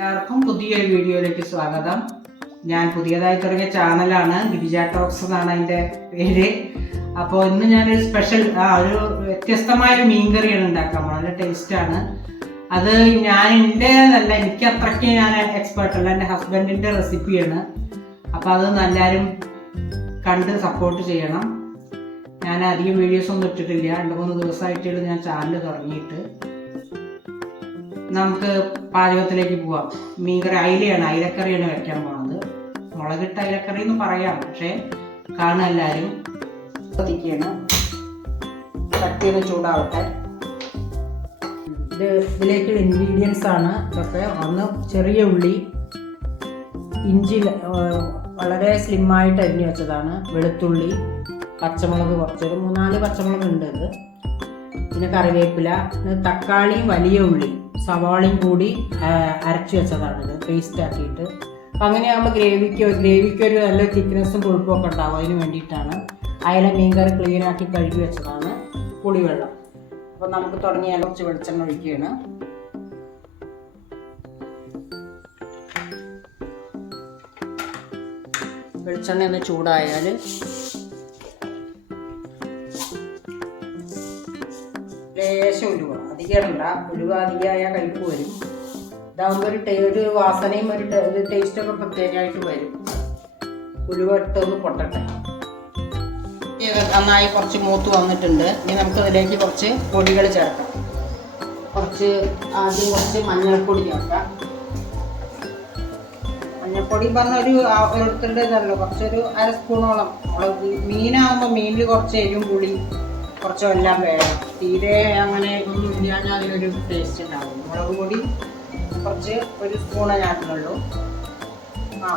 എല്ലാവർക്കും പുതിയൊരു വീഡിയോയിലേക്ക് സ്വാഗതം. ഞാൻ പുതിയതായി തുടങ്ങിയ ചാനലാണ് ഗിരിജ ടോക്സ് എന്നാണ് അതിൻ്റെ പേര്. അപ്പോൾ ഇന്ന് ഞാനൊരു സ്പെഷ്യൽ ഒരു വ്യത്യസ്തമായൊരു മീൻകറിയാണ് ഉണ്ടാക്കാൻ പോകുന്നത്. നല്ല ടേസ്റ്റാണ്. അത് എൻ്റെതല്ല, എനിക്ക് അത്രയ്ക്ക് ഞാൻ എക്സ്പേർട്ടല്ല, എൻ്റെ ഹസ്ബൻഡിൻ്റെ റെസിപ്പിയാണ്. അപ്പോൾ അത് എല്ലാവരും കണ്ട് സപ്പോർട്ട് ചെയ്യണം. ഞാൻ അധികം വീഡിയോസ് ഒന്നും ഇട്ടിട്ടില്ല, 2-3 ദിവസമായിട്ടുള്ള ഞാൻ ചാനൽ തുടങ്ങിയിട്ട്. നമുക്ക് പാചകത്തിലേക്ക് പോവാം. മീൻകറി അയിലക്കറിയാണ് വെക്കാൻ പോകുന്നത്. മുളകിട്ട അയിലക്കറി എന്ന് പറയാം, പക്ഷേ കാണുക എല്ലാവരും. കത്തിക്കാണ്, ചട്ടിയൊന്ന് ചൂടാവട്ടെ. ഇതിലേക്ക് ഇൻഗ്രീഡിയൻസ് ആണ് ഇതൊക്കെ. ഒന്ന് ചെറിയ ഉള്ളി, ഇഞ്ചി വളരെ സ്ലിമ്മായിട്ട് അരിഞ്ഞു വെച്ചതാണ്, വെളുത്തുള്ളി, പച്ചമുളക് കുറച്ചൊരു 3-4 പച്ചമുളക് ഉണ്ട് ഇത്, പിന്നെ കറിവേപ്പില, തക്കാളിയും വലിയ ഉള്ളി സവാളയും കൂടി അരച്ചു വെച്ചതാണ് ഇത്, പേസ്റ്റ് ആക്കിയിട്ട്. അപ്പം അങ്ങനെയാകുമ്പോൾ ഗ്രേവിക്ക് ഒരു നല്ല തിക്നെസ്സും കൊഴുപ്പും ഒക്കെ ഉണ്ടാവും. അതിന് വേണ്ടിയിട്ടാണ്. അയല മീൻകറി ക്ലീൻ ആക്കി കഴുകി വെച്ചതാണ്. പുളിവെള്ളം. അപ്പം നമുക്ക് തുടങ്ങിയാൽ കുറച്ച് വെളിച്ചെണ്ണ ഒഴിക്കുകയാണ്. വെളിച്ചെണ്ണ ഒന്ന് ചൂടായാൽ ലേശം ഉലുവ, അധികം ഇടണ്ട. ഉലുവ അധികമായ കയ്പ്പ് വരും. ഇതാകുമ്പോൾ ഒരു വാസനയും ഒരു ടേസ്റ്റൊക്കെ പ്രത്യേകമായിട്ട് വരും. ഉലുവ ഇട്ടൊന്ന് പൊട്ടട്ടെ. നന്നായി കുറച്ച് മൂത്ത് വന്നിട്ടുണ്ട്. ഇനി നമുക്ക് അതിലേക്ക് കുറച്ച് പൊടികൾ ചേർക്കാം. ആദ്യം കുറച്ച് മഞ്ഞൾപ്പൊടി ചേർക്കാം. മഞ്ഞൾപ്പൊടി പറഞ്ഞ ഓരോരുത്തരുടെ ഇതല്ലോ, കുറച്ചൊരു 1/2 സ്പൂണോളം. മീനാകുമ്പോൾ മീനിൽ കുറച്ച് എരിവും പുളി കുറച്ചും എല്ലാം വേണം. തീരെ അങ്ങനെ ഒന്നും ഇല്ലാഞ്ഞാൽ അതിനൊരു ടേസ്റ്റ് ഉണ്ടാവും. മുളക് പൊടി കുറച്ച് 1 സ്പൂണേ ഞാനുള്ളൂ.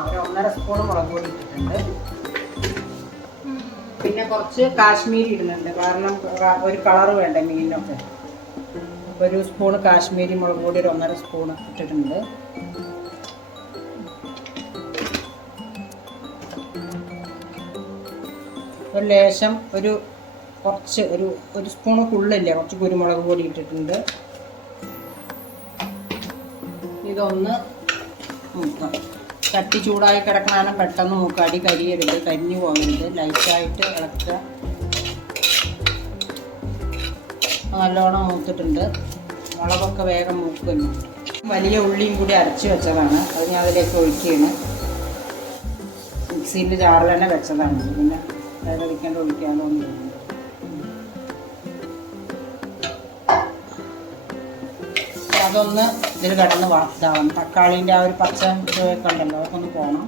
ഒരു 1.5 സ്പൂൺ മുളക് പൊടി ഇട്ടിട്ടുണ്ട്. പിന്നെ കുറച്ച് കാശ്മീരി ഇടുന്നുണ്ട്, കാരണം ഒരു കളറ് വേണ്ട മീനിനൊക്കെ. 1 സ്പൂൺ കാശ്മീരി മുളക് പൊടി, ഒരു 1.5 സ്പൂൺ ഇട്ടിട്ടുണ്ട്. ഒരു ലേശം കുറച്ച് ഒരു സ്പൂണ് ഫുള്ളില്ല, കുറച്ച് കുരുമുളക് പൊടി ഇട്ടിട്ടുണ്ട്. ഇതൊന്ന് ചട്ടി ചൂടായി കിടക്കണതാണ്, പെട്ടെന്ന് മൂക്കാടി കരിയരുത്, കരിഞ്ഞു പോകരുത്. ലൈറ്റായിട്ട് ഇളക്കുക. നല്ലോണം മൂത്തിട്ടുണ്ട്. മുളകൊക്കെ വേഗം മൂക്കുന്നു. വലിയ ഉള്ളിയും കൂടി അരച്ച് വെച്ചതാണ്, അത് ഞാൻ അതിലേക്ക് ഒഴിക്കുകയാണ്. മിക്സിൻ്റെ ജാറിൽ തന്നെ വെച്ചതാണ്, പിന്നെ വേറെ ഒഴിക്കാണ്ട് ഒഴിക്കാമല്ലോ എന്ന് തോന്നുന്നു. അതൊന്ന് ഇതിൽ കിടന്ന് ഇതാവണം. തക്കാളീൻ്റെ ആ ഒരു പച്ച ചുവയൊക്കെ ഉണ്ടല്ലോ, അതൊക്കെ ഒന്ന് പോകണം.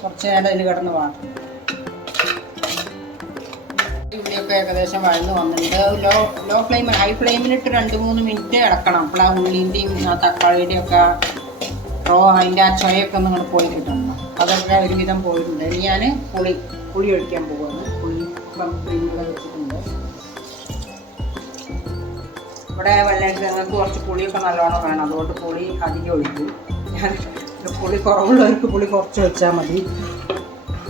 കുറച്ച് നേരം ഇതിൽ കിടന്ന് വാട്ടണം. ഉള്ളിയൊക്കെ ഏകദേശം വഴന്ന് വന്നിട്ടുണ്ട്. ലോ ഫ്ലെയിമിൽ, ഹൈ ഫ്ലെയിമിലിട്ട് 2-3 മിനിറ്റ് ഇളക്കണം. അപ്പോൾ ആ ഉള്ളിൻ്റെയും ആ തക്കാളിയുടെയും ഒക്കെ അതിൻ്റെ ആ ചുവയൊക്കെ ഒന്ന് ഇങ്ങനെ പോയി കിട്ടണം. അതൊക്കെ ഒരുവിധം പോയിട്ടുണ്ട്. ഇനി ഞാൻ പുളി ഒഴിക്കാൻ പോവുകയാണ്. പുളി ഫ്ലെയിമിൽ വെച്ചിട്ടുണ്ട്. ഇവിടെ ഞങ്ങൾക്ക് കുറച്ച് പുളിയൊക്കെ നല്ലോണം വേണം, അതുകൊണ്ട് പുളി അധികം ഒഴിക്കും. ഞാൻ പുളി കുറവുള്ളവർക്ക് പുളി കുറച്ച് വെച്ചാൽ മതി.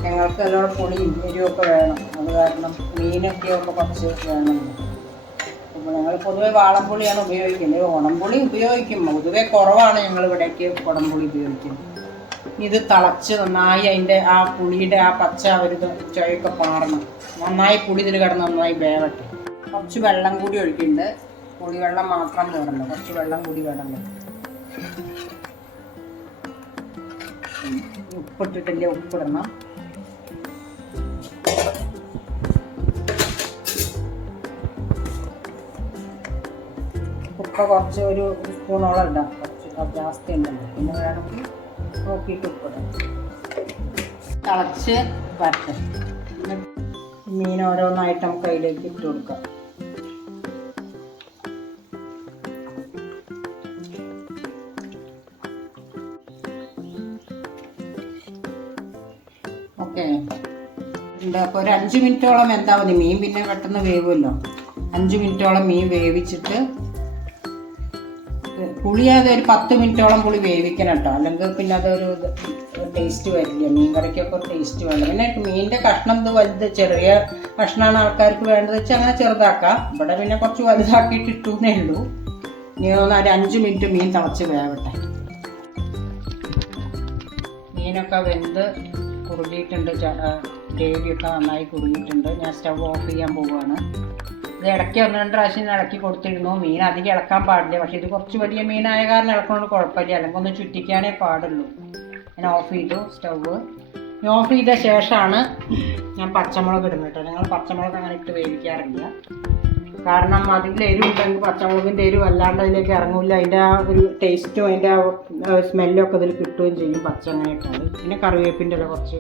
ഞങ്ങൾക്ക് നല്ലോണം പുളിയും എരിവൊക്കെ വേണം. അത് കാരണം മീനൊക്കെ കുറച്ച് വേണം. അപ്പോൾ ഞങ്ങൾ പൊതുവെ വാളംപുളിയാണ് ഉപയോഗിക്കുന്നത്. ഉണംപുളി ഉപയോഗിക്കും, പൊതുവെ കുറവാണ് ഞങ്ങൾ ഇവിടേക്ക് കുടംപുളി ഉപയോഗിക്കുന്നത്. ഇത് തിളച്ച് നന്നായി അതിൻ്റെ ആ പുളിയുടെ ആ പച്ച ഒരു ചുവയൊക്കെ പാറണം. നന്നായി പുളി ഇതിൽ കിടന്ന് നന്നായി വേവട്ടെ. കുറച്ച് വെള്ളം കൂടി ഒഴിക്കുന്നുണ്ട്. പുളിവെള്ളം മാത്രം പോരല്ലോ, കുറച്ച് വെള്ളം കൂടി വേണമല്ലോ. ഉപ്പിട്ടിട്ടില്ല, ഉപ്പിടണം. ഉപ്പ് കുറച്ച് ഒരു സ്പൂണോളം ഇടാം, കുറച്ച് ജാസ്തി ഉണ്ടല്ലോ. പിന്നെ വേണമെങ്കിൽ നോക്കിയിട്ട് ഉപ്പിടാം. തിളച്ച് വരട്ടെ. മീൻ ഓരോന്നായിട്ട് നമുക്ക് അതിലേക്ക് ഇട്ട് കൊടുക്കാം. ഓക്കെ ഉണ്ട്. അപ്പോൾ ഒരു 5 മിനിറ്റോളം എന്താ മതി. മീൻ പിന്നെ പെട്ടെന്ന് വേവുമല്ലോ. 5 മിനിറ്റോളം മീൻ വേവിച്ചിട്ട് പുളി ഒരു 10 മിനിറ്റോളം പുളി വേവിക്കണം കേട്ടോ, അല്ലെങ്കിൽ പിന്നെ അതൊരു ടേസ്റ്റ് വരില്ല. മീൻ കറിക്കൊക്കെ ഒരു ടേസ്റ്റ് വേണ്ട. പിന്നെ മീനിൻ്റെ കഷ്ണം വലുത് ചെറിയ കഷ്ണമാണ് ആൾക്കാർക്ക് വേണ്ടത് വെച്ചാൽ അങ്ങനെ ചെറുതാക്കാം. ഇവിടെ പിന്നെ കുറച്ച് വലുതാക്കിയിട്ട് ഇട്ടുന്നേ ഉള്ളൂ. ഇനി 5 മിനിറ്റ് മീൻ തിളച്ച് വേവട്ടെ. മീനൊക്കെ വെന്ത് കുറുകിയിട്ടുണ്ട്, ഗ്രേവിയൊക്കെ നന്നായി കുറുകിയിട്ടുണ്ട്. ഞാൻ സ്റ്റവ് ഓഫ് ചെയ്യാൻ പോവുകയാണ്. ഇത് ഇടയ്ക്ക് 1-2 പ്രാവശ്യം ഞാൻ ഇളക്കി കൊടുത്തിരുന്നു. മീൻ അധികം ഇളക്കാൻ പാടില്ല, പക്ഷേ ഇത് കുറച്ച് വലിയ മീനായ കാരണം ഇളക്കുന്നത് കുഴപ്പമില്ല, അല്ലെങ്കിൽ ഒന്ന് ചുറ്റിക്കാനേ പാടുള്ളൂ. ഞാൻ ഓഫ് ചെയ്തു സ്റ്റവ്. ഓഫ് ചെയ്ത ശേഷമാണ് ഞാൻ പച്ചമുളക് ഇടുന്നത് കേട്ടോ. ഞങ്ങൾ പച്ചമുളക് അങ്ങനെ ഇട്ട് വേവിക്കാറില്ല, കാരണം അതിൽ എരിവുണ്ടെങ്കിൽ പച്ചമുളകിൻ്റെ എരിവ് അല്ലാണ്ട് അതിലേക്ക് ഇറങ്ങില്ല. അതിൻ്റെ ആ ഒരു ടേസ്റ്റും അതിൻ്റെ ആ സ്മെല്ലും ഒക്കെ ഇതിൽ കിട്ടുകയും ചെയ്യും പച്ച അങ്ങനെ ഇട്ടാൽ. പിന്നെ കറിവേപ്പിൻ്റെ ഇല കുറച്ച്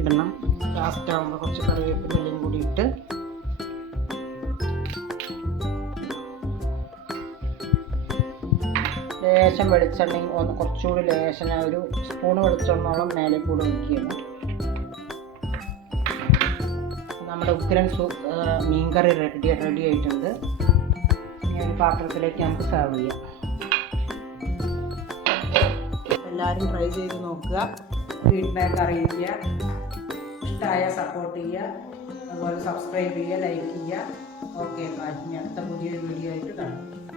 ഇടണം, ലാസ്റ്റ് ആകുമ്പോൾ കുറച്ച് കറിവേപ്പിൻ്റെ ഇലയും കൂടി ഇട്ട് ലേശം വെളിച്ചെണ്ണ ഒന്ന് കുറച്ചുകൂടി ലേശം ഒരു സ്പൂൺ വെളിച്ചെണ്ണോളം മേലെ കൂടെ ഒഴിക്കുകയാണ്. നമ്മുടെ ഉഗ്രൻ മീൻകറി റെഡി ആയിട്ടുണ്ട്. ഇനി ഒരു പാത്രത്തിലേക്ക് നമുക്ക് സെർവ് ചെയ്യാം. എല്ലാവരും ട്രൈ ചെയ്ത് നോക്കുക, ഫീഡ്ബാക്ക് അറിയിക്കുക, ഇഷ്ടമായ സപ്പോർട്ട് ചെയ്യുക, അതുപോലെ സബ്സ്ക്രൈബ് ചെയ്യുക, ലൈക്ക് ചെയ്യുക. ഓക്കെ, അടുത്ത പുതിയൊരു വീഡിയോ ആയിട്ട് കാണാം.